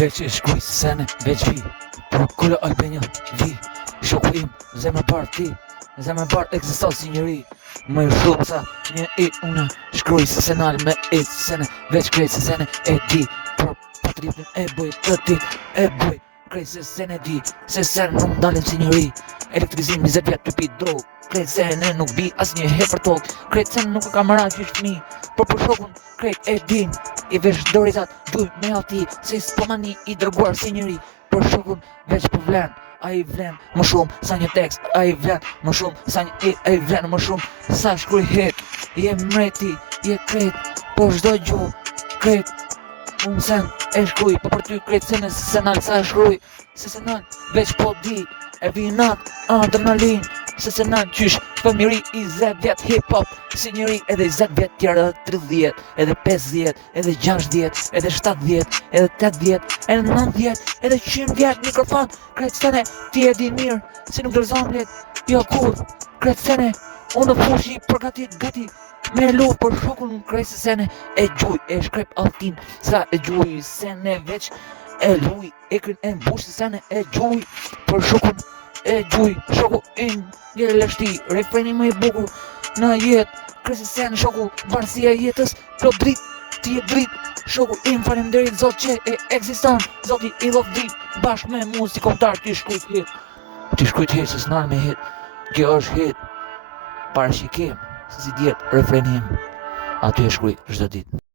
Veç e shkuj se sene, veç vi Por kulla Albania, vi Shoku im, zemër bar ti Zemër bar egziston si njëri Më ju shumë sa një i una Shkruj se senal me i sene Veç krejt se sene e di Por patriotin e buj të ti E buj krejt se sene di Se sen nuk dalin si njëri Elektrizim 20 vjet të pi drog Krejt sene nuk bi as një he për tok Krejt sene nuk e kam ra që ishtë mi Por për shokun krejt e din I vesh dorizat gjuj me ati Se s'po mani i dërguar si njëri Për shokun veç po vlen A i vlen më shumë sa një tekst A i vlen më shumë sa një A i vlen më shumë sa shkruj hit Je mreti, je krejt Po shdo gjuh, krejt Unë sen e shkruj Po për ty krejt se në senal sa shkruj Se senal veç po di E vinat adrenalin Se senal qysh fëmiri 20 vjet hip-hop Si njëri edhe 20 vjet tjera 30 Edhe 50 Edhe 60 Edhe 70 Edhe 80 Edhe 90 Edhe 100 vjet mikrofon Krejt sene ti e di mirë Si nuk dërzon let Jo kur Krejt sene Unë në fushi përgatit gati Me lu për shokun krejt se sene E gjuj e shkrep altin Sa e gjuj sene veç E luj ekrin e mbush se sene E gjuj për shokun E gjuj shoku in Gjere lështi refreni më i bukur Në jet Krejt se sene shoku Varësia jetës Plot drit Ti e drit Shoku im falenderit zot që e eksiston Zoti i dhot drit Bashk me mu si komtar ti shkujt hit Ti shkujt hit se s'nal me hit Kjo është hit Parashikim Se si djetë refrenim Aty e shkruj çdo ditë